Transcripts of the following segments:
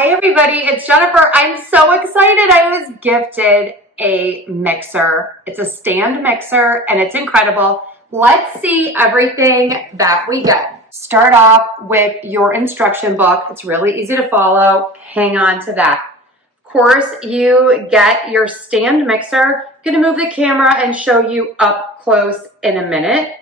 Hi everybody, it's Jennifer. I'm so excited. I was gifted a mixer. It's a stand mixer and it's incredible. Let's see everything that we get. Start off with your instruction book. It's really easy to follow. Hang on to that. Of course, you get your stand mixer. I'm gonna move the camera and show you up close in a minute.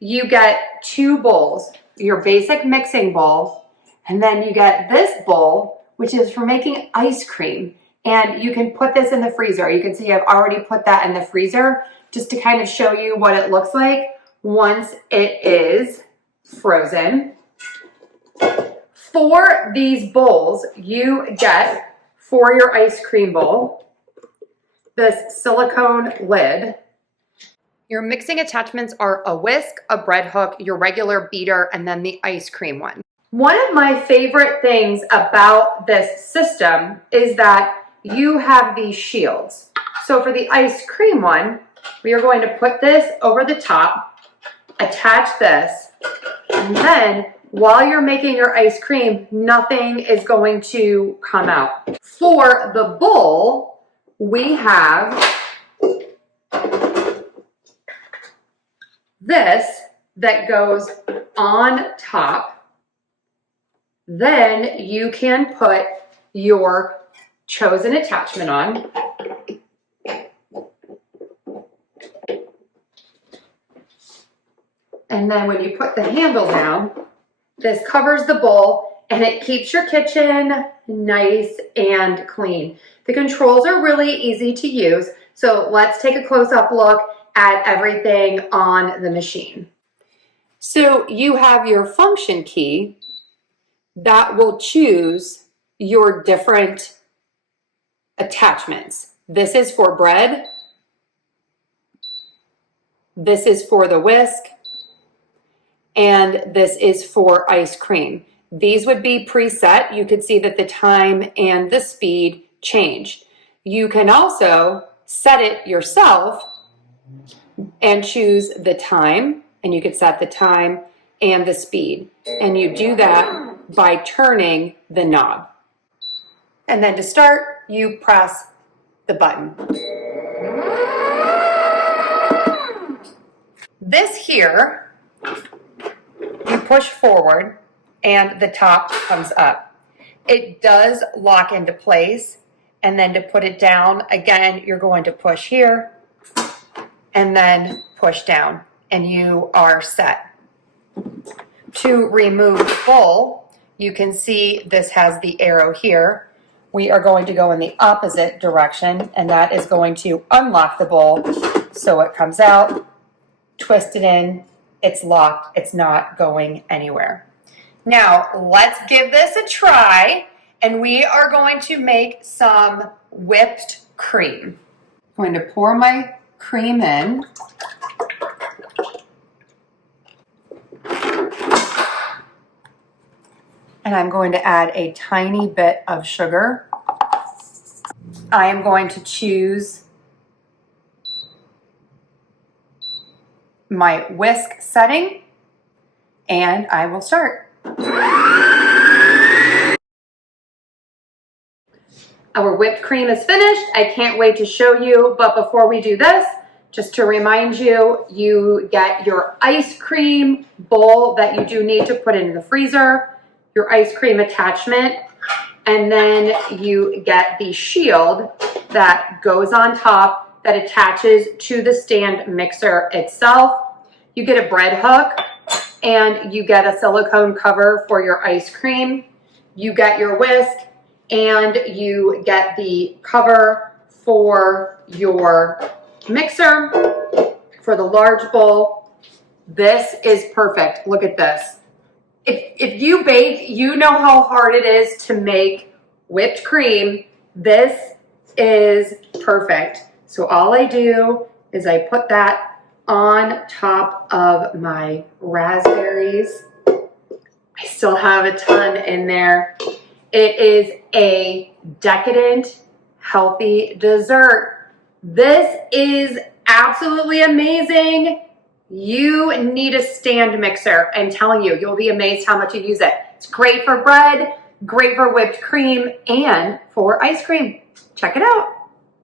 You get two bowls, your basic mixing bowl, and then you get this bowl, which is for making ice cream. And you can put this in the freezer. You can see I've already put that in the freezer just to kind of show you what it looks like once it is frozen. For these bowls, you get, for your ice cream bowl, this silicone lid. Your mixing attachments are a whisk, a bread hook, your regular beater, and then the ice cream one. One of my favorite things about this system is that you have these shields. So for the ice cream one, we are going to put this over the top, attach this, and then while you're making your ice cream, nothing is going to come out. For the bowl, we have this that goes on top. Then you can put your chosen attachment on. And then when you put the handle down, this covers the bowl and it keeps your kitchen nice and clean. The controls are really easy to use. So let's take a close-up look at everything on the machine. So you have your function key that will choose your different attachments. This is for bread. This is for the whisk. And this is for ice cream. These would be preset. You could see that the time and the speed change. You can also set it yourself and choose the time, and you could set the time and the speed. And you do that by turning the knob. And then to start, you press the button. This here, you push forward and the top comes up. It does lock into place, and then to put it down, again, you're going to push here and then push down, and you are set. To remove the bowl, you can see this has the arrow here. We are going to go in the opposite direction, and that is going to unlock the bowl. So it comes out, twist it in, it's locked, it's not going anywhere. Now, let's give this a try, and we are going to make some whipped cream. I'm going to pour my cream in. And I'm going to add a tiny bit of sugar. I am going to choose my whisk setting, and I will start. Our whipped cream is finished. I can't wait to show you, but before we do this, just to remind you, you get your ice cream bowl that you do need to put in the freezer, your ice cream attachment, and then you get the shield that goes on top that attaches to the stand mixer itself. You get a bread hook and you get a silicone cover for your ice cream. You get your whisk and you get the cover for your mixer for the large bowl. This is perfect. Look at this. If you bake, you know how hard it is to make whipped cream. This is perfect. So all I do is I put that on top of my raspberries. I still have a ton in there. It is a decadent, healthy dessert. This is absolutely amazing. You need a stand mixer. I'm telling you, you'll be amazed how much you use it. It's great for bread. Great for whipped cream and for ice cream. Check it out.